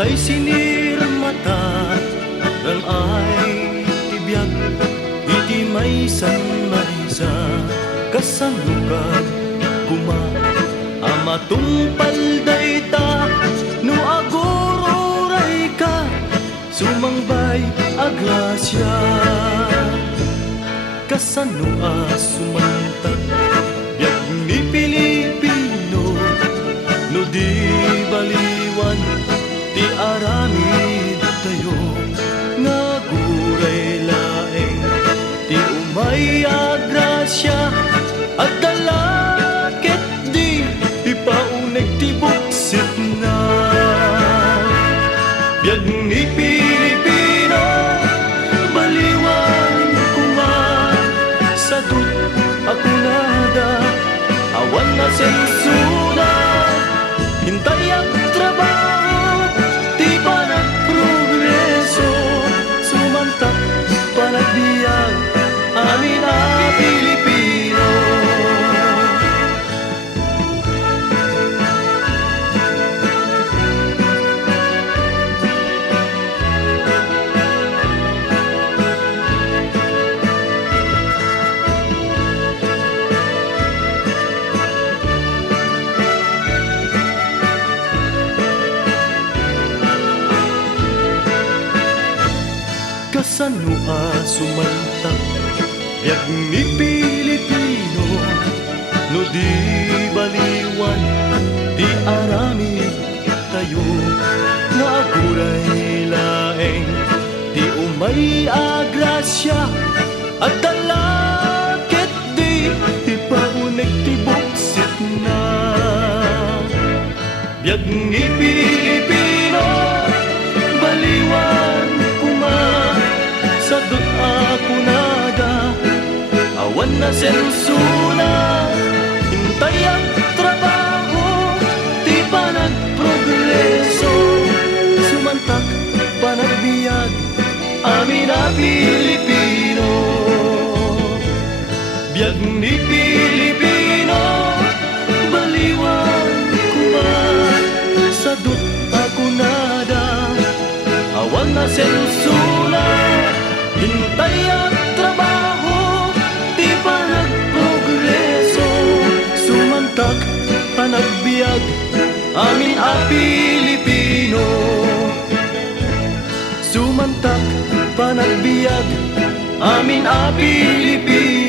Tay sinirmata ng ay tibiyag, iti may sanmaysa kasanukag kuma amatungpal dayta no agururay ka sumangbay aglasya kasano sumantag biag ni Pilipino no di baliwan ti aramid tayo nga guray laeng ti umay agrasya at dalakit di ipauneg ti buksit na biag ni Pilipino baliwan kuma sa tut ako nada awan na sensura hintay ang trabaho di pa nagprogreso sumantak panagbiag amin ang Pilipino. Kasano sumantag biag ni Pilipino no di baliwan di arami tayo na aguray laeng di umay agrasya at dalakit di ipauneg ti buksit na biag ni Pilipino baliwan sadot ako nada awan na sensura hintay ang trabaho di pa nagprogreso sumantak panagbiag amin na Pilipino biag ni Pilipino baliwan kuma sadot ako nada awan na sensura hintay at trabaho di pa nagprogreso sumantak panagbiag amin a Pilipino sumantak panagbiag amin a Pilipino.